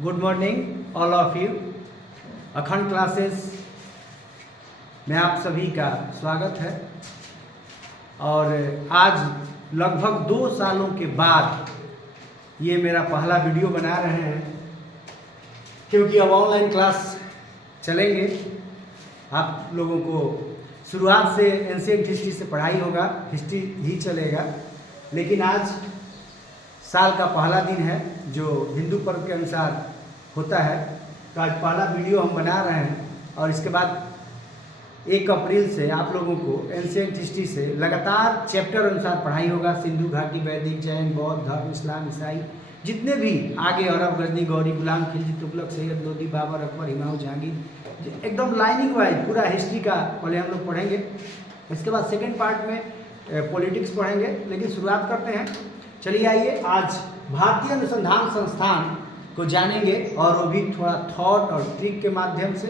Good morning all of you. अखंड classes में आप सभी का स्वागत है। और आज लगभग 2 सालों के बाद ये मेरा पहला वीडियो बना रहे हैं, क्योंकि अब ऑनलाइन क्लास चलेंगे। आप लोगों को शुरुआत से एंशिएंट हिस्ट्री से पढ़ाई होगा, हिस्ट्री ही चलेगा। लेकिन आज साल का पहला दिन है जो हिंदू पर्व के अनुसार होता है, तो आज पहला वीडियो हम बना रहे हैं। और इसके बाद 1 अप्रैल से आप लोगों को एंशिएंट हिस्ट्री से लगातार चैप्टर अनुसार पढ़ाई होगा। सिंधु घाटी, वैदिक, जैन, बौद्ध धर्म, इस्लाम, ईसाई, जितने भी आगे अरब, गजनी, गौरी, गुलाम, खिलजी, तुगलक, सैयद, लोदी, बाबर, अकबर, हुमायूं, जहांगीर, एकदम लाइनिंग वाइज पूरा हिस्ट्री का पहले हम लोग पढ़ेंगे। इसके बाद सेकेंड पार्ट में पॉलिटिक्स पढ़ेंगे। लेकिन शुरुआत करते हैं। चलिए आइए, आज भारतीय अनुसंधान संस्थान को जानेंगे, और वो भी थोड़ा थॉट और ट्रिक के माध्यम से।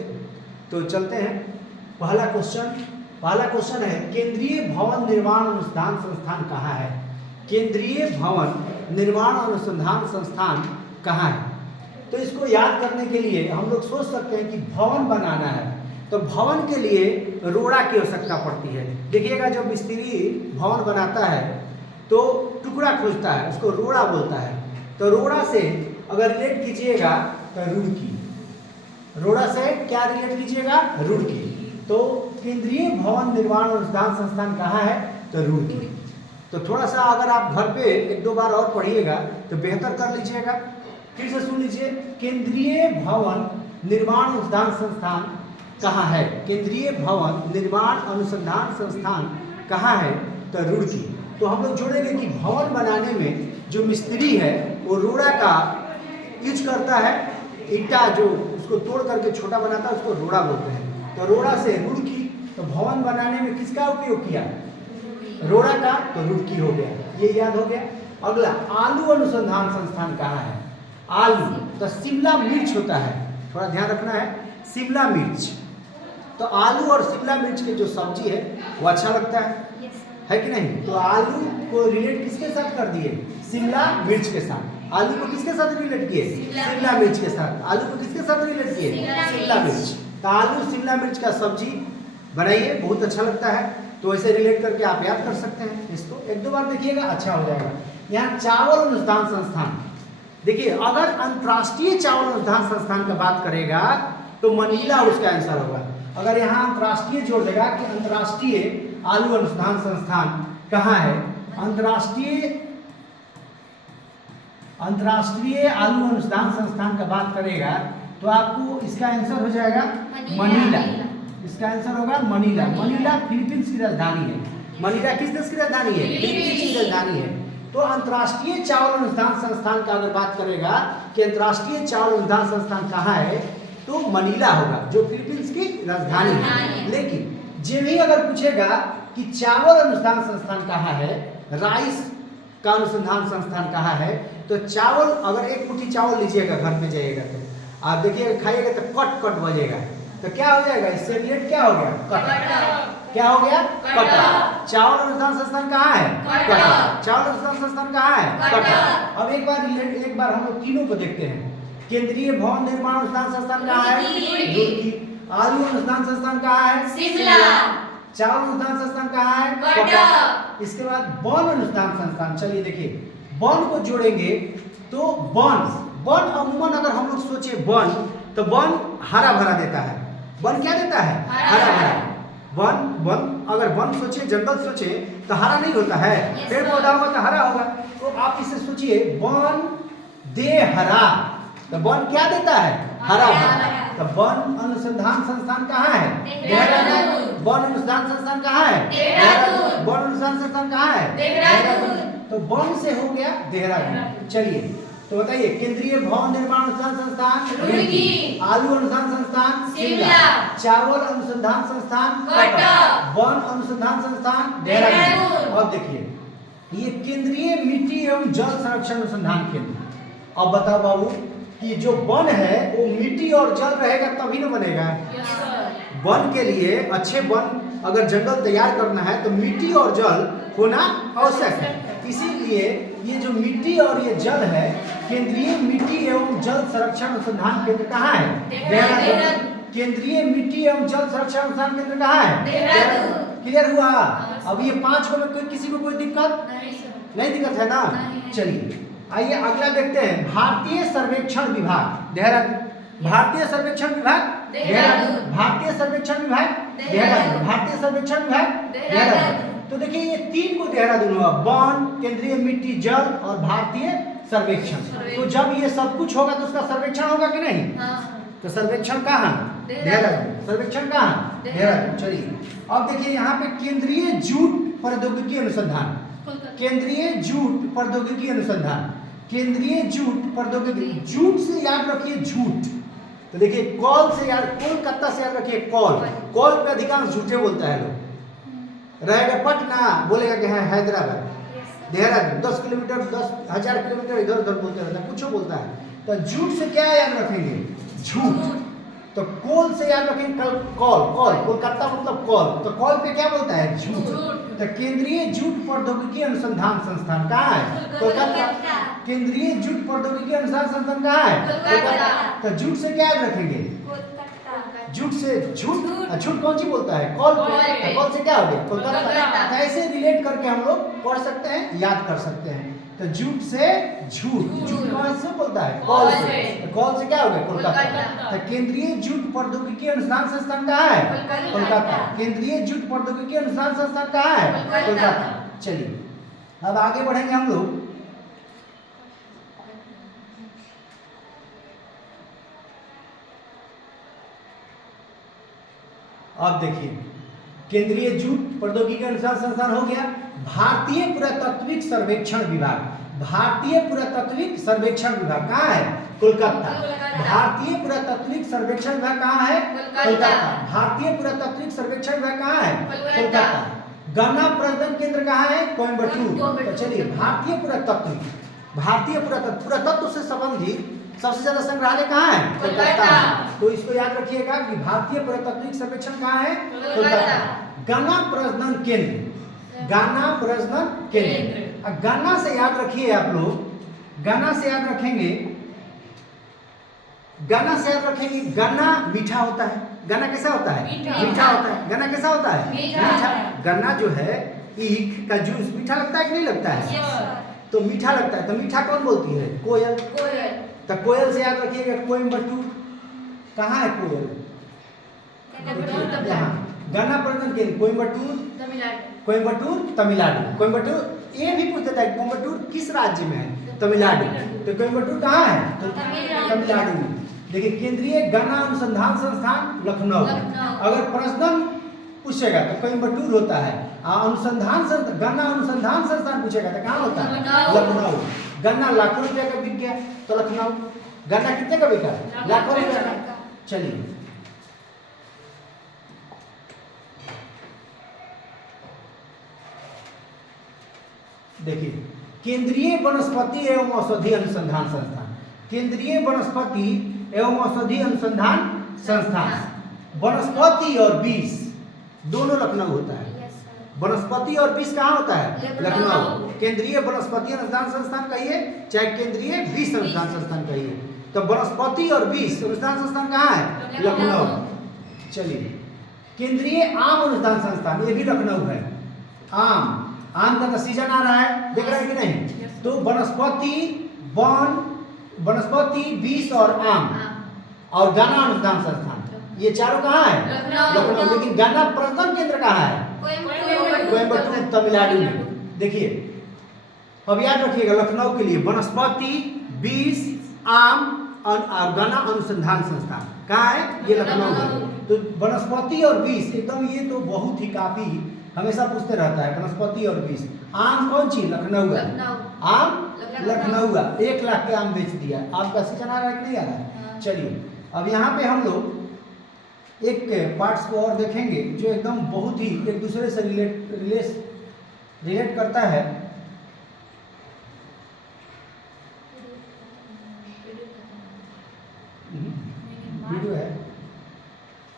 तो चलते हैं। पहला क्वेश्चन है, केंद्रीय भवन निर्माण अनुसंधान संस्थान कहाँ है? केंद्रीय भवन निर्माण अनुसंधान संस्थान कहाँ है? तो इसको याद करने के लिए हम लोग सोच सकते हैं कि भवन बनाना है, तो भवन के लिए रोड़ा की आवश्यकता पड़ती है। देखिएगा, जब मिस्त्री भवन बनाता है तो टुकड़ा खोजता है, उसको रोड़ा बोलता है। तो रोड़ा से अगर रिलेट कीजिएगा तो रुड़की, रोड़ा से क्या रिलेट कीजिएगा? रुड़की। तो केंद्रीय भवन निर्माण अनुसंधान संस्थान कहाँ है? तो रुड़की। तो थोड़ा सा अगर आप घर पे 1-2 बार और पढ़िएगा तो बेहतर कर लीजिएगा। फिर से सुन लीजिए, केंद्रीय भवन निर्माण अनुसंधान संस्थान कहाँ है? केंद्रीय भवन निर्माण अनुसंधान संस्थान कहाँ है? तो रुड़की। तो हम लोग जोड़ेंगे कि भवन बनाने में जो मिस्त्री है वो रोड़ा का यूज करता है। ईंटा जो उसको तोड़ करके छोटा बनाता है उसको रोड़ा बोलते हैं। तो रोड़ा से रुड़की। तो भवन बनाने में किसका उपयोग किया? रोड़ा का। तो रुड़की हो गया, ये याद हो गया। अगला, आलू अनुसंधान संस्थान कहाँ है? आलू तो शिमला मिर्च होता है, थोड़ा ध्यान रखना है, शिमला मिर्च। तो आलू और शिमला मिर्च की जो सब्जी है वो अच्छा लगता है कि नहीं? तो आलू को रिलेट किसके साथ कर दिए? शिमला मिर्च के साथ। आलू को किसके साथ रिलेट किए? शिमला मिर्च के साथ। आलू को किसके साथ रिलेट किए? शिमला मिर्च। तो आलू शिमला मिर्च का सब्जी बनाइए, बहुत अच्छा लगता है। तो ऐसे रिलेट करके आप याद कर सकते हैं। इसको 1-2 बार देखिएगा, अच्छा हो जाएगा। यहाँ चावल अनुसंधान संस्थान, देखिए अगर अंतर्राष्ट्रीय चावल अनुसंधान संस्थान का बात करेगा तो मनीला उसका आंसर होगा। अगर यहाँ अंतर्राष्ट्रीय जोड़ देगा कि अंतर्राष्ट्रीय आलू अनुसंधान संस्थान कहाँ है? अंतर्राष्ट्रीय आलू अनुसंधान संस्थान का बात करेगा तो आपको इसका आंसर हो जाएगा मनीला। इसका आंसर होगा मनीला। मनीला फिलीपींस की राजधानी है। मनीला किस देश की राजधानी है? फिलीपींस की राजधानी है। तो अंतर्राष्ट्रीय चावल अनुसंधान संस्थान का अगर बात करेगा कि अंतर्राष्ट्रीय चावल अनुसंधान संस्थान कहाँ है, तो मनीला होगा, जो फिलीपींस की राजधानी है। लेकिन जे भी अगर पूछेगा कि चावल अनुसंधान संस्थान कहाँ है, राइस का अनुसंधान संस्थान कहाँ है, तो चावल, अगर 1 मुट्ठी चावल लीजिएगा, घर पे जाइएगा तो आप देखिएगा, खाइएगा तो कट कट बजेगा। तो क्या हो जाएगा? इससे रिलेट क्या हो गया? कट। क्या हो गया? कट। चावल अनुसंधान संस्थान कहाँ है? कट। चावल अनुसंधान संस्थान कहाँ है? कट। अब एक बार हम लोग तीनों को देखते हैं। केंद्रीय भवन निर्माण अनुसंधान संस्थान कहाँ है? रुड़की। आलू अनुसंधान संस्थान कहाँ है? शिमला। चावल अनुसंधान संस्थान कहाँ है? कटक। इसके बाद वन अनुसंधान संस्थान, चलिए देखिए, वन को जोड़ेंगे तो वन अमूमन अगर हम लोग सोचे वन, तो वन हरा भरा देता है। वन क्या देता है? हरा भरा। वन अगर वन सोचे, जंगल सोचे तो हरा नहीं होता है, पेड़ पौधा होगा तो हरा होगा। तो आप इसे सोचिए, वन दे हरा, तो वन क्या देता है? हरा भरा। तो वन अनुसंधान संस्थान कहाँ है? देहरादून। वन अनुसंधान संस्थान कहाँ है? देहरादून। वन अनुसंधान संस्थान कहाँ है? देहरादून। तो वन से हो गया देहरादून। चलिए, तो बताइए, केंद्रीय भवन निर्माण अनुसंधान संस्थान रुड़की, आलू अनुसंधान संस्थान शिमला, चावल अनुसंधान संस्थान कटक, वन अनुसंधान संस्थान देहरादून। अब देखिए, ये केंद्रीय मिट्टी एवं जल संरक्षण अनुसंधान केंद्र। अब बताओ बाबू कि जो वन है वो मिट्टी और जल रहेगा तभी ना बनेगा। वन के लिए, अच्छे वन अगर जंगल तैयार करना है तो मिट्टी और जल होना आवश्यक है। इसीलिए ये जो मिट्टी और ये जल है केंद्रीय मिट्टी एवं जल संरक्षण अनुसंधान केंद्र कहाँ है? देहरादून। केंद्रीय मिट्टी एवं जल संरक्षण अनुसंधान केंद्र कहाँ है? देहरादून। क्लियर हुआ? अब ये 5 को में किसी को कोई दिक्कत नहीं दिक्कत है ना? चलिए आइए अगला देखते हैं। भारतीय सर्वेक्षण विभाग देहरादून। भारतीय सर्वेक्षण विभाग देहरादून। भारतीय सर्वेक्षण विभाग देहरादून। भारतीय सर्वेक्षण विभाग देहरादून। तो देखिए ये 3 को देहरादून हुआ, वन, केंद्रीय मिट्टी जल और भारतीय सर्वेक्षण। तो जब ये सब कुछ होगा तो उसका सर्वेक्षण होगा कि नहीं? तो सर्वेक्षण कहाँ? देहरादून। सर्वेक्षण कहाँ? देहरादून। चलिए अब देखिए यहाँ पे केंद्रीय जूट प्रौद्योगिकी अनुसंधान, केंद्रीय जूट प्रौद्योगिकी अनुसंधान, केंद्रीय जूट प्रौद्योगिकी। जूट से याद रखिए झूठ, तो देखिए कॉल से याद, कोलकाता से याद रखिए कॉल। कॉल पे अधिकांश झूठे बोलता है लोग। रहेगा पटना बोलेगा कि है हैदराबाद। देहरादून 10 किलोमीटर 10,000 किलोमीटर इधर उधर बोलते रहता है, कुछ बोलता है। तो जूट से क्या याद रखेंगे? झूठ। तो कोल से याद रखेंगे कॉल। कॉल कोलकाता मतलब कॉल, तो कॉल पे क्या बोलता है? झूठ। तो केंद्रीय जूट प्रौद्योगिकी अनुसंधान संस्थान कहाँ है? कोलकाता। केंद्रीय जूट प्रौद्योगिकी अनुसंधान संस्थान कहाँ है? कोलकाता। तो जूट से क्या याद रखेंगे? झूठ से झूठ। झूठ कौन सी बोलता है? कॉल पे। कॉल से क्या हो गया? कोलकाता। तो ऐसे रिलेट करके हम लोग पढ़ सकते हैं, याद कर सकते हैं। तो झूठ से झूठ, झूठ कहाँ से बोलता है? कॉल से। तो कॉल से क्या हो गया? कोलकाता। तो केंद्रीय जूट प्रौद्योगिकी अनुसंधान संस्थान कहाँ है? कोलकाता। केंद्रीय जूट प्रौद्योगिकी अनुसंधान संस्थान कहाँ है? कोलकाता। चलिए अब आगे बढ़ेंगे हम लोग। अब देखिए केंद्रीय जूट प्रौद्योगिकी अनुसंधान संस्थान हो गया। भारतीय पुरातात्विक सर्वेक्षण विभाग, भारतीय पुरातात्विक सर्वेक्षण विभाग कहाँ है? कोलकाता। भारतीय पुरातात्विक सर्वेक्षण विभाग कहाँ है? कोलकाता। भारतीय पुरातात्विक सर्वेक्षण विभाग कहाँ है? कोलकाता। गन्ना प्रजनन केंद्र कहाँ है? कोयम्बटूर। तो चलिए भारतीय पुरातात्विक, भारतीय पुरातत्व से संबंधित सबसे ज्यादा संग्रहालय कहाँ है? कोलकाता। तो इसको याद रखिएगा कि भारतीय पुरातात्विक सर्वेक्षण कहाँ है? कोलकाता। गन्ना प्रजनन केंद्र, गन्ना प्रजनन केंद्र। गन्ना से याद रखिए आप लोग, गन्ना से याद रखेंगे, गन्ना से याद रखेंगे गन्ना मीठा होता है। गन्ना कैसा होता है? मीठा होता है। गन्ना कैसा होता है? मीठा। गन्ना जो है ईख का जूस मीठा लगता है कि नहीं लगता है? तो मीठा लगता है। तो मीठा कौन बोलती है? कोयल। तो कोयल से याद रखिएगा कोयम्बटूर। कहाँ है कोयल? यहाँ। गन्ना प्रजनन केंद्र कोयम्बटूर, कोयम्बटूर तमिलनाडु। कोयम्बटूर ये भी पूछ देता है कोयम्बटूर किस राज्य में है? तमिलनाडु। तो कोयम्बटूर कहाँ है? तो तमिलनाडु में। देखिए केंद्रीय गन्ना अनुसंधान संस्थान लखनऊ। अगर प्रजनन पूछेगा तो कोयम्बटूर होता है। अनुसंधान गन्ना अनुसंधान संस्थान पूछेगा तो कहाँ होता है? लखनऊ। गन्ना लाखों रुपया का बिक गया तो लखनऊ। गन्ना कितने का बिका? लाखों रुपया का। चलिए देखिए केंद्रीय वनस्पति एवं औषधि अनुसंधान संस्थान, केंद्रीय वनस्पति एवं औषधि अनुसंधान संस्थान। वनस्पति और बीज दोनों लखनऊ होता है। वनस्पति और बीज कहाँ होता है? लखनऊ। केंद्रीय वनस्पति अनुसंधान संस्थान कहिए चाहे केंद्रीय बीज अनुसंधान संस्थान कहिए, तो वनस्पति और बीज अनुसंधान संस्थान कहाँ है? लखनऊ। चलिए केंद्रीय आम अनुसंधान संस्थान ये भी लखनऊ है। आम का सीजन आ रहा है, देख रहे हैं कि नहीं? तो वनस्पति, वन, वनस्पति, बीज और आम और गन्ना अनुसंधान संस्थान ये चारों कहाँ है? लखनऊ। लेकिन गन्ना प्रजनन केंद्र कहाँ है? कोयम्बटूर तमिलनाडु में। देखिए अब याद रखिएगा लखनऊ के लिए वनस्पति, बीज, आम और गन्ना अनुसंधान संस्थान कहाँ है? ये लखनऊ है। तो वनस्पति और बीज एकदम ये तो बहुत ही काफी हमेशा पूछते रहता है। वनस्पति और बीज। आम कौन चीज? लखनऊ है। आम लखनऊ है। 1 लाख के आम बेच दिया। आम का सीजन आ रहा है कि नहीं आ रहा है? चलिए अब यहाँ पे हम लोग एक पार्ट्स को और देखेंगे जो एकदम बहुत ही एक दूसरे से रिलेट करता है। वीडियो है।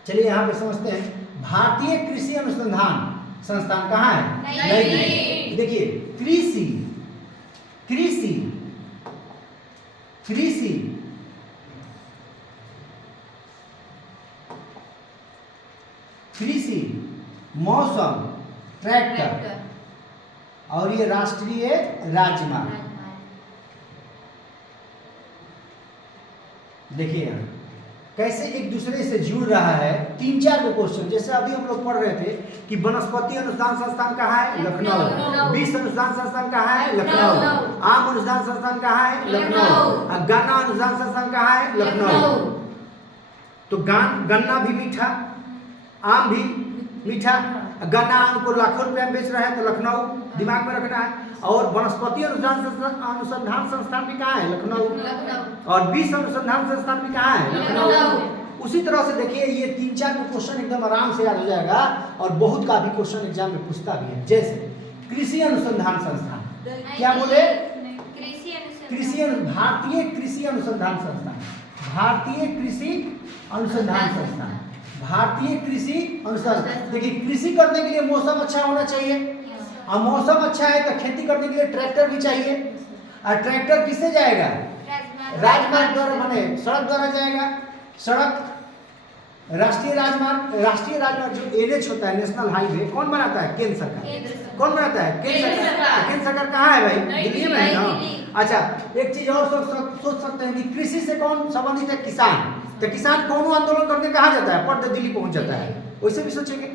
चलिए यहाँ पे समझते हैं। भारतीय कृषि अनुसंधान संस्थान कहाँ है? नई दिल्ली। देखिए कृषि, कृषि मौसम, ट्रैक्टर और ये राष्ट्रीय राजमार्ग। देखिए यहाँ कैसे एक दूसरे से जुड़ रहा है। 3-4 गो क्वेश्चन, जैसे अभी हम लोग पढ़ रहे थे कि वनस्पति अनुसंधान संस्थान कहाँ है? लखनऊ। विष अनुसंधान संस्थान कहाँ है? लखनऊ। आम अनुसंधान संस्थान कहाँ है? लखनऊ। गन्ना अनुसंधान संस्थान कहाँ है? लखनऊ। तो गन्ना भी मीठा, आम भी मीठा, गन्ना आम को लाखों रुपया में बेच रहा है तो लखनऊ दिमाग में रखना है। और वनस्पति अनुसंधान संस्थान भी कहाँ है? लखनऊ। और विष अनुसंधान संस्थान भी कहाँ है? लखनऊ। उसी तरह से देखिए ये 3-4 क्वेश्चन एकदम आराम से याद हो जाएगा और बहुत का भी क्वेश्चन एग्जाम में पूछता भी है। जैसे कृषि अनुसंधान संस्थान, क्या बोले? भारतीय कृषि अनुसंधान संस्थान, भारतीय कृषि अनुसंधान संस्थान, भारतीय कृषि अनुसंधान। देखिए कृषि करने के लिए मौसम अच्छा होना चाहिए और मौसम अच्छा है तो खेती करने के लिए ट्रैक्टर भी चाहिए। और ट्रैक्टर किससे जाएगा? राजमार्ग द्वारा, बने सड़क द्वारा जाएगा। सड़क राष्ट्रीय राजमार्ग जो NH होता है, नेशनल हाईवे, कौन बनाता है? केंद्र सरकार। कौन बनाता है? केंद्र सरकार। केंद्र सरकार कहाँ है भाई? दिल्ली में है ना। अच्छा एक चीज और सोच सकते हैं कि कृषि से कौन संबंधित है? किसान। तो किसान कौन आंदोलन करने कहाँ जाता है? पट दिल्ली पहुंच जाता है। वैसे भी सोचेंगे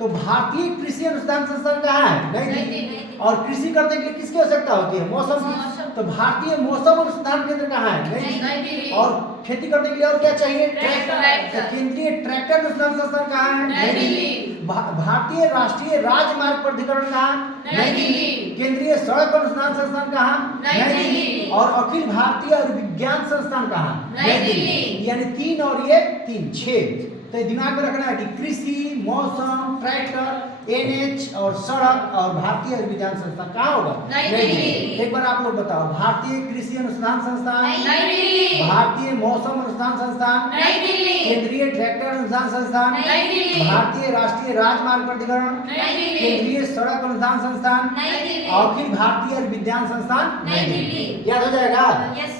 तो भारतीय कृषि अनुसंधान संस्थान कहाँ है? नई दिल्ली। और कृषि करने के लिए किसकी आवश्यकता होती है? मौसम की। तो भारतीय मौसम अनुसंधान केंद्र कहाँ है? नई दिल्ली। और खेती करने के लिए और क्या चाहिए? ट्रैक्टर। केंद्रीय ट्रैक्टर अनुसंधान संस्थान कहाँ है? नई दिल्ली। भारतीय राष्ट्रीय राजमार्ग प्राधिकरण कहाँ? नई दिल्ली। केंद्रीय सड़क अनुसंधान संस्थान कहाँ? नई दिल्ली। और अखिल भारतीय विज्ञान संस्थान कहाँ? नई दिल्ली। यानी 3 और ये 3, 6। तो दिमाग में रखना है कि कृषि, मौसम, ट्रैक्टर, NH और सड़क और भारतीय विज्ञान संस्थान कहाँ होगा? नई दिल्ली। एक बार आप लोग बताओ, भारतीय कृषि अनुसंधान संस्थान नई दिल्ली, भारतीय मौसम अनुसंधान संस्थान नई दिल्ली, केंद्रीय ट्रैक्टर अनुसंधान संस्थान नई दिल्ली, भारतीय राष्ट्रीय राजमार्ग प्राधिकरण नई दिल्ली, केंद्रीय सड़क अनुसंधान संस्थान नई दिल्ली, अखिल भारतीय विज्ञान संस्थान नई दिल्ली। याद हो जाएगा?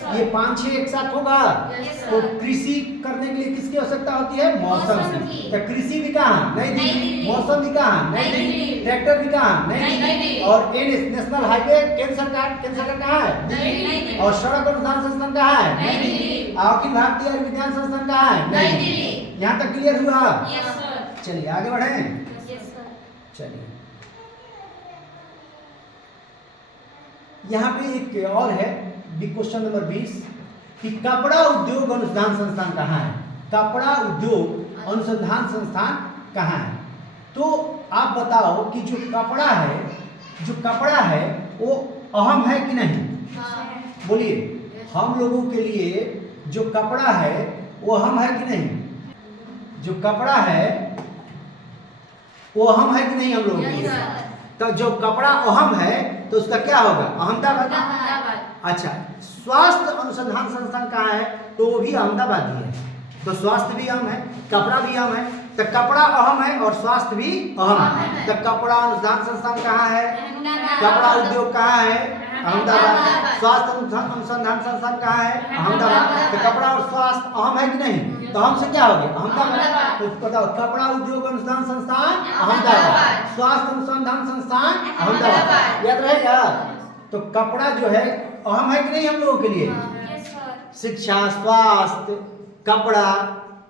ये 5-6 एक साथ होगा। तो कृषि करने के लिए किसकी आवश्यकता होती है? मौसम की। तो कृषि भी कहाँ? नई दिल्ली। मौसम भी कहाँ? नई दिल्ली। ट्रैक्टर भी कहाँ? नई दिल्ली। और NH नेशनल हाईवे केंद्र सरकार कहाँ है? दिल्ली। और सड़क अनुसंधान संस्थान कहाँ है? नई दिल्ली। अखिल भारतीय विज्ञान संस्थान कहाँ है? नई दिल्ली। यहाँ तक क्लियर हुआ? चलिए आगे बढ़े। चलिए यहाँ पे एक और है क्वेश्चन नंबर 20 कि कपड़ा उद्योग अनुसंधान संस्थान कहाँ है? कपड़ा उद्योग अनुसंधान संस्थान कहाँ है? तो आप बताओ कि जो कपड़ा है वो अहम है कि नहीं? बोलिए, हम लोगों के लिए जो कपड़ा है वो अहम है कि नहीं? जो कपड़ा है वो अहम है कि नहीं हम लोगों के लिए? तो जो कपड़ा अहम है तो उसका क्या होगा? अहमदाबाद। अच्छा स्वास्थ्य अनुसंधान संस्थान कहाँ है? तो वो भी अहमदाबाद ही है। तो स्वास्थ्य भी अहम है, कपड़ा भी अहम है। तो कपड़ा अहम है और स्वास्थ्य भी अहम है। तो कपड़ा अनुसंधान संस्थान कहाँ है? कपड़ा उद्योग कहाँ है? अहमदाबाद। स्वास्थ्य अनुसंधान संस्थान कहाँ है? अहमदाबाद। तो कपड़ा और स्वास्थ्य अहम है कि नहीं? तो हमसे क्या हो गया? अहमदाबाद। तो बताओ, कपड़ा उद्योग अनुसंधान संस्थान अहमदाबाद, स्वास्थ्य अनुसंधान संस्थान अहमदाबाद। याद रहेगा? तो कपड़ा जो है अहम है कि नहीं हम लोगों के लिए? शिक्षा, स्वास्थ्य, कपड़ा,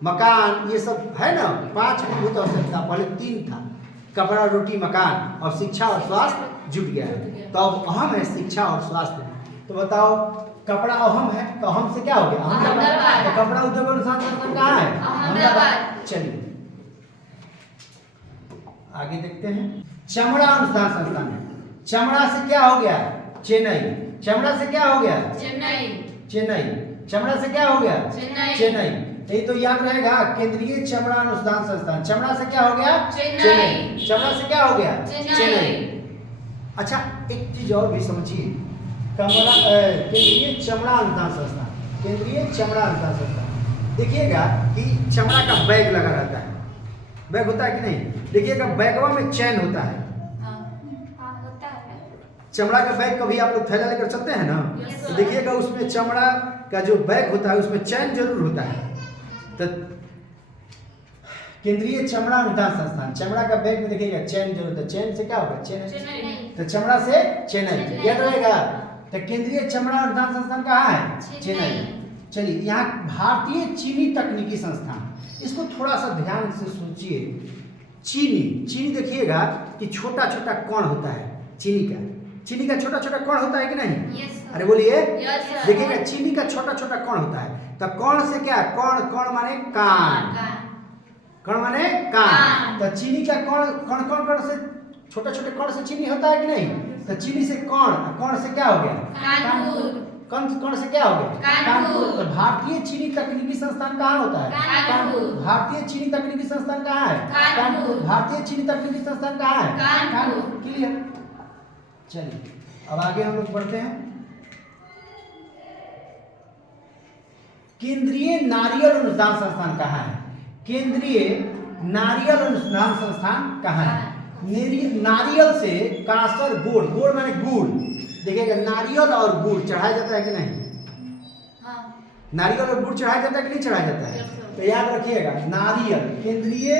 मकान, ये सब है ना। 5 मूलभूत आवश्यकता, पहले 3 था, कपड़ा, रोटी, मकान। अब शिक्षा और स्वास्थ्य जुट गया है तो अब अहम है शिक्षा और स्वास्थ्य। तो बताओ, कपड़ा अहम है तो अहम से क्या हो गया? अहमदाबाद। तो कपड़ा उद्योग अनुसंधान संस्थान कहाँ है? अहमदाबाद। चलिए आगे देखते हैं। चमड़ा अनुसंधान संस्थान है। चमड़ा से क्या हो गया? चेन्नई। चमड़ा से क्या हो गया? चेन्नई। चमड़ा से क्या हो गया? चेन्नई। ये तो याद रहेगा, केंद्रीय चमड़ा अनुसंधान संस्थान। चमड़ा से क्या हो गया? चेन्नई। चमड़ा से क्या हो गया? चेन्नई। अच्छा एक चीज और भी समझिए, केंद्रीय चमड़ा अनुसंधान संस्थान, केंद्रीय चमड़ा अनुसंधान संस्थान। देखिएगा कि चमड़ा का बैग लगा रहता है। बैग होता है कि नहीं? देखिएगा बैगवा में चैन होता है। चमड़ा का बैग कभी आप लोग थैला लेकर चलते हैं ना, तो देखिएगा उसमें चमड़ा का जो बैग होता है उसमें चैन जरूर होता है। तो केंद्रीय चमड़ा अनुसंधान संस्थान, चमड़ा का बैग में देखिएगा चेन जो होता है, चेन से क्या होगा, चेन्नई, तो चमड़ा से चेन्नई याद रहेगा। तो केंद्रीय चमड़ा अनुसंधान संस्थान कहाँ है, चेन्नई। चलिए यहाँ भारतीय चीनी तकनीकी संस्थान, इसको थोड़ा सा ध्यान से सोचिए। चीनी, चीनी देखिएगा कि छोटा छोटा कण होता है चीनी का छोटा छोटा कण होता है कि नहीं? अरे बोलिए। देखिएगा चीनी का छोटा छोटा कण होता है, तो कण से क्या, कण माने कान, कण माने कान। तो चीनी का कण से छोटे छोटे कण से चीनी होता है कि नहीं? तो चीनी से कण से क्या हो गया, कण से क्या हो गया, कानपुर। तो भारतीय चीनी तकनीकी संस्थान कहाँ होता है, कानपुर। भारतीय चीनी तकनीकी संस्थान कहाँ है, कानपुर। भारतीय चीनी तकनीकी संस्थान कहाँ है, कानपुर। क्लियर। चलिए अब आगे हम लोग बढ़ते हैं। केंद्रीय नारियल अनुसंधान संस्थान कहाँ है, केंद्रीय नारियल अनुसंधान संस्थान कहाँ है? नारियल से कासर गुड़ माने गुड़, देखिएगा नारियल और गुड़ चढ़ाया जाता है कि नहीं? नारियल और गुड़ चढ़ाया जाता है कि नहीं चढ़ाया जाता है? तो याद रखिएगा नारियल, केंद्रीय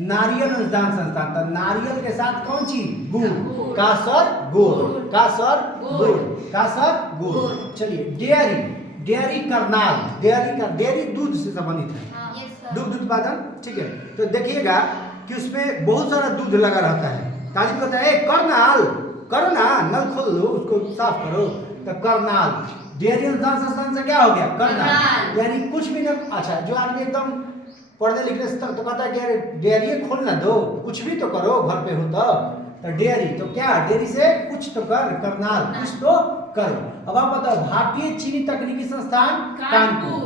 नारियल अनुसंधान संस्थान, तो नारियल के साथ कौन चीज, गुड़, कासर गुड़। चलिए डेयरी करनाल, डेयरी दूध से संबंधित है, दूध उत्पादन, ठीक है। तो देखिएगा कि उसमें बहुत सारा दूध लगा रहता है, ताजी कहता है करनाल, करो ना, नल खोल लो, उसको साफ करो। तो करनाल, डेयरी अनुसंधान संस्थान से क्या हो गया, करनाल, यानी कुछ भी ना। अच्छा, जो आदमी एकदम पढ़ने लिखने से तो कहता है कि अरे डेयरी खोल ना दो, कुछ भी तो करो, घर पे हो तो डेयरी, तो क्या डेयरी से कुछ तो कर, करनाल कुछ तो करो। अब आप बताओ, भारतीय चीनी तकनीकी संस्थान कानपुर,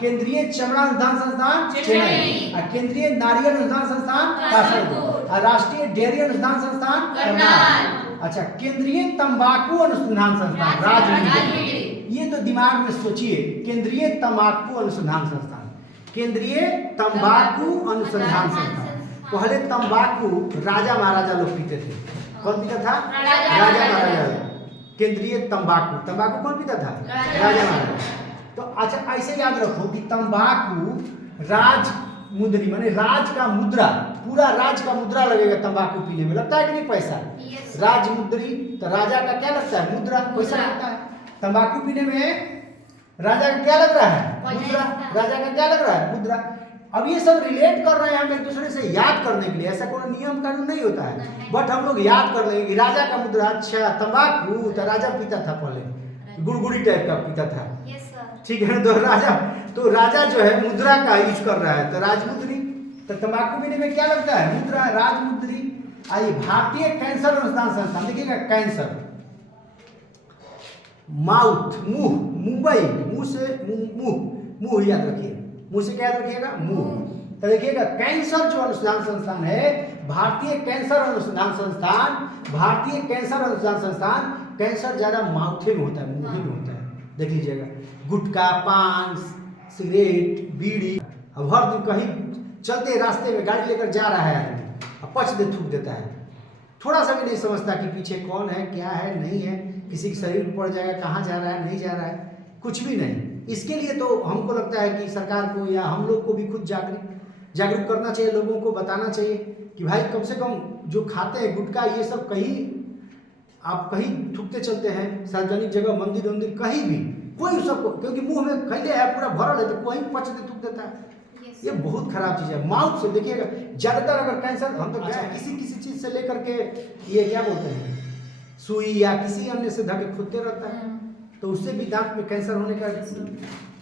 केंद्रीय चमड़ा अनुसंधान संस्थान चेन्नई, केंद्रीय नारियल अनुसंधान संस्थान कासरगोड, राष्ट्रीय डेयरी अनुसंधान संस्थान करनाल। अच्छा, केंद्रीय तंबाकू अनुसंधान संस्थान राजमुंदरी। ये तो दिमाग में सोचिए, केंद्रीय तंबाकू अनुसंधान संस्थान, केंद्रीय तंबाकू अनुसंधान संस्थान। पहले तंबाकू राजा महाराजा लोग पीते थे, कौन पीता था, राजा महाराजा। केंद्रीय तंबाकू कौन पीता था, राजा महाराजा। तो अच्छा ऐसे याद रखो कि तंबाकू राजमुंदरी माने राज का मुद्रा, पूरा राज का मुद्रा लगेगा तंबाकू पीने में, लगता है कि नहीं पैसा, राजमुंदरी। तो राजा का क्या लगता है, मुद्रा, पैसा लगता है। तंबाकू पीने में राजा का क्या लग रहा है, मुद्रा, राजा का क्या लग रहा है, मुद्रा। अब ये सब रिलेट कर रहे हैं हम एक दूसरे से याद करने के लिए, ऐसा कोई नियम कानून नहीं होता है, बट हम लोग याद कर लेंगे कि राजा का मुद्रा, अच्छा तंबाकू तो राजा पीता था पहले, गुड़गुड़ी टाइप का पीता था, ठीक है। तो राजा जो है मुद्रा का यूज कर रहा है, तो राजमुद्री। तो तंबाकू पीने में क्या लगता है, मुद्रा, राजमुद्री। आइए, भारतीय कैंसर अनुसंधान संस्थान, देखिएगा कैंसर, माउथ, मुंह, मुंबई, मुंह से मुंह याद रखिए, मुंह से क्या याद रखिएगा, मुंह। तो देखिएगा कैंसर जो अनुसंधान संस्थान है, भारतीय कैंसर अनुसंधान संस्थान, भारतीय कैंसर अनुसंधान संस्थान, कैंसर ज्यादा माउथे में होता है, मुंह में होता है। देख लीजिएगा, गुटखा, पान, सिगरेट, बीड़ी, अब हर दिन कहीं चलते रास्ते में गाड़ी लेकर जा रहा है आदमी, अब पच दे थूक देता है, थोड़ा सा भी नहीं समझता कि पीछे कौन है, क्या है, नहीं है, किसी के शरीर में पड़ जाएगा, कहाँ जा रहा है, नहीं जा रहा है, कुछ भी नहीं। इसके लिए तो हमको लगता है कि सरकार को या हम लोग को भी खुद जागरूक करना चाहिए, लोगों को बताना चाहिए कि भाई कम से कम जो खाते हैं गुटखा, ये सब कहीं आप कहीं थूकते चलते हैं, सार्वजनिक जगह, मंदिर कहीं भी, कोई सबको, क्योंकि मुंह में खैले है, पूरा भरल है, तो कोई पचते थूक देता है, ये बहुत खराब चीज है। माउथ से देखिएगा, ज्यादातर अगर कैंसर, हम तो किसी चीज से लेकर के ये क्या बोलते हैं, सुई या किसी अन्य से धके खुदते रहता है, तो उससे भी दांत में कैंसर होने का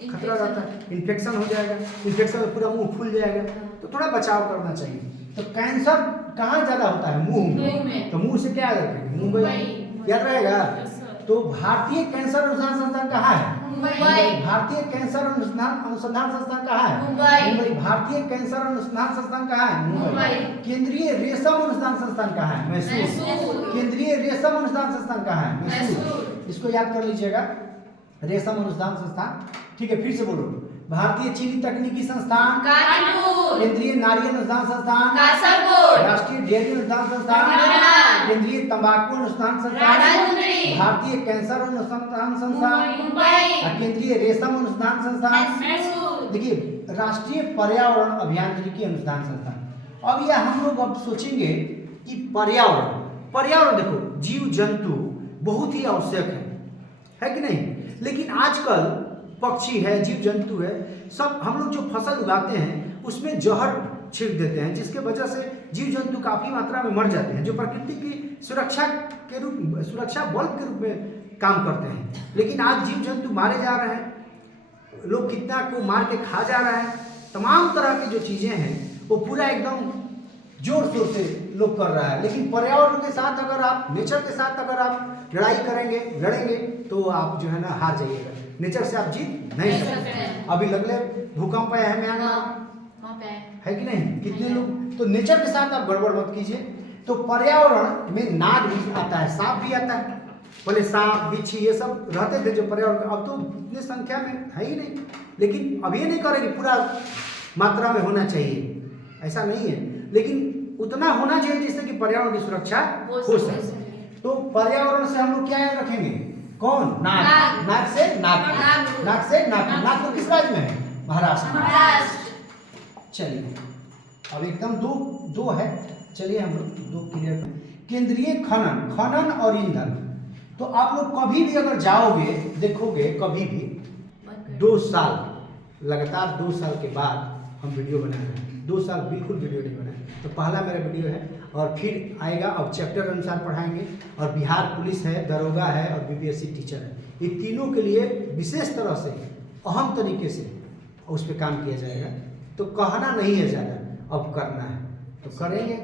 खतरा रहता है, इन्फेक्शन हो जाएगा, इन्फेक्शन में पूरा मुंह फूल जाएगा, तो थोड़ा बचाव करना चाहिए। तो कैंसर कहाँ ज्यादा होता है, मुंह में, तो मुंह से क्या याद रखेंगे, मुंबई याद रहेगा। तो भारतीय कैंसर अनुसंधान संस्थान कहाँ है, मुंबई। भारतीय कैंसर अनुसंधान संस्थान कहाँ है, मुंबई। भारतीय कैंसर अनुसंधान संस्थान कहाँ है, मुंबई। केंद्रीय रेशम अनुसंधान संस्थान कहाँ है, मैसूर। केंद्रीय रेशम अनुसंधान संस्थान कहाँ है, मैसूर। इसको याद कर लीजिएगा, रेशम अनुसंधान संस्थान, ठीक है। फिर से बोलो, भारतीय चीनी तकनीकी संस्थान कानपुर, केंद्रीय नारियल अनुसंधान संस्थान कासरगोड, राष्ट्रीय डेयरी अनुसंधान संस्थान, केंद्रीय तंबाकू अनुसंधान संस्थान, भारतीय कैंसर अनुसंधान संस्थान मुंबई, केंद्रीय रेशम अनुसंधान संस्थान मैसूर। देखिए, राष्ट्रीय पर्यावरण अभियांत्रिकी अनुसंधान संस्थान, अब यह हम लोग अब सोचेंगे कि पर्यावरण, पर्यावरण देखो जीव जंतु बहुत ही आवश्यक है कि नहीं, लेकिन आजकल पक्षी है, जीव जंतु है, सब हम लोग जो फसल उगाते हैं उसमें जहर छिड़क देते हैं, जिसके वजह से जीव जंतु काफ़ी मात्रा में मर जाते हैं, जो प्रकृति की सुरक्षा के रूप, सुरक्षा बल्ब के रूप में काम करते हैं। लेकिन आज जीव जंतु मारे जा रहे हैं, लोग कितना को मार के खा जा रहे हैं, तमाम तरह की जो चीज़ें हैं वो पूरा एकदम जोर शोर से लोग कर रहा है। लेकिन पर्यावरण के साथ अगर आप, नेचर के साथ अगर आप लड़ाई करेंगे, लड़ेंगे, तो आप जो है ना हार जाइएगा, नेचर से आप जीत नहीं सकते। अभी लगले भूकंप आया है म्यांमार, है कि नहीं, कितने लोग, तो नेचर के साथ आप गड़बड़ मत कीजिए। तो पर्यावरण में नाग भी आता है, सांप भी आता है, पहले सांप बिच्छी ये सब रहते थे जो पर्यावरण, अब तो इतनी संख्या में है ही नहीं। लेकिन अब ये नहीं करेंगे पूरा मात्रा में होना चाहिए, ऐसा नहीं है, लेकिन उतना होना चाहिए जिससे कि पर्यावरण की सुरक्षा हो सके। तो पर्यावरण से हम लोग क्या याद रखेंगे, कौन, नाग, नाग से नागपुर, नाग से नागपुर। नागपुर किस राज्य में है, महाराष्ट्र। चलिए अब एकदम दो है, चलिए हम लोग दो क्लियर करें। केंद्रीय खनन, खनन और ईंधन, तो आप लोग कभी भी अगर जाओगे देखोगे, कभी भी 2 साल लगातार 2 साल के बाद हम वीडियो बना रहे हैं, 2 साल बिल्कुल वीडियो नहीं बनाए, तो पहला मेरा वीडियो है और फिर आएगा, अब चैप्टर अनुसार पढ़ाएंगे, और बिहार पुलिस है, दरोगा है और बीपीएससी टीचर है, ये तीनों के लिए विशेष तरह से अहम तरीके से उस पर काम किया जाएगा। तो कहना नहीं है ज़्यादा, अब करना है तो करेंगे।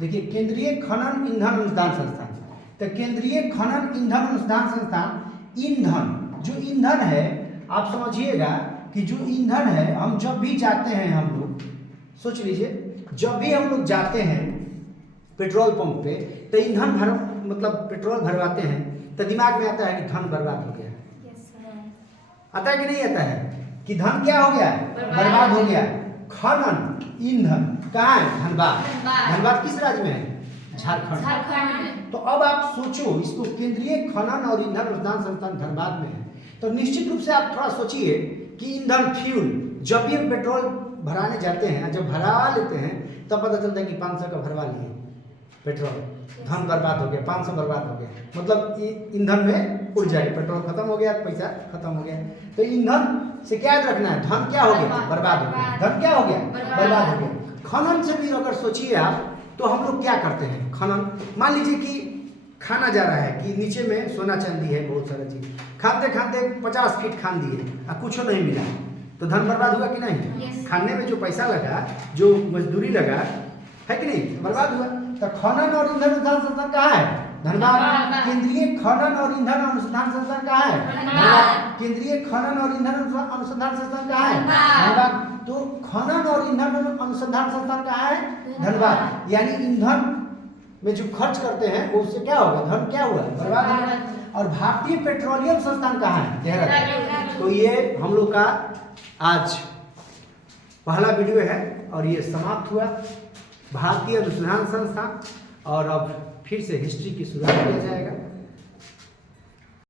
देखिए केंद्रीय खनन ईंधन अनुसंधान संस्थान, तो केंद्रीय खनन ईंधन अनुसंधान संस्थान, ईंधन, जो ईंधन है आप समझिएगा कि जो ईंधन है, हम जब भी जाते हैं, हम लोग सोच लीजिए, जब भी हम लोग जाते हैं पेट्रोल पंप पे, तो ईंधन भर, मतलब पेट्रोल भरवाते हैं, तो दिमाग में आता है कि धन बर्बाद हो गया, आता है कि नहीं आता है, कि धन क्या हो गया, बर्बाद हो गया। खनन ईंधन कहाँ है, धनबाद, धनबाद किस राज्य में है, झारखंड में। तो अब आप सोचो इसको, केंद्रीय खनन और ईंधन अनुसंधान संस्थान धनबाद में है, तो निश्चित रूप से आप थोड़ा सोचिए कि ईंधन, फ्यूल, जब भी हम पेट्रोल भराने जाते हैं, जब भरा लेते हैं तब पता चलता है कि 500 का भरवा लिए पेट्रोल, धन बर्बाद हो गया, 500 बर्बाद हो गया, मतलब ईंधन में उड़ जाए, पेट्रोल खत्म हो गया, पैसा खत्म हो गया। तो ईंधन से क्या याद रखना है, धन क्या हो गया, बर्बाद हो गया, धन क्या हो गया, बर्बाद हो गया। खनन से भी अगर सोचिए आप, तो हम लोग क्या करते हैं, खनन, मान लीजिए कि खाना जा रहा है, कि नीचे में सोना चांदी है, बहुत सारा चीज, खाते खाते 50 फीट खान दिए और कुछ नहीं मिला, तो धन बर्बाद हुआ कि नहीं, खाने में जो पैसा लगा, जो मजदूरी लगा, है कि नहीं, बर्बाद हुआ। तो खनन और ईंधन अनुसंधान संस्थान कहाँ है, धनबाद। केंद्रीय खनन और ईंधन अनुसंधान संस्थान कहाँ है, धनबाद। केंद्रीय खनन और ईंधन अनुसंधान संस्थान कहाँ है, धनबाद। तो खनन और ईंधन अनुसंधान संस्थान कहाँ है, धनबाद। यानी ईंधन में जो खर्च करते हैं उससे क्या होगा, धन क्या हुआ, बर्बाद हुआ। और भारतीय पेट्रोलियम संस्थान कहाँ है, देहरादून। तो ये हम लोग का आज पहला वीडियो है और ये समाप्त हुआ, भारतीय अनुसंधान संस्थान, और अब फिर से हिस्ट्री की शुरुआत किया जाएगा।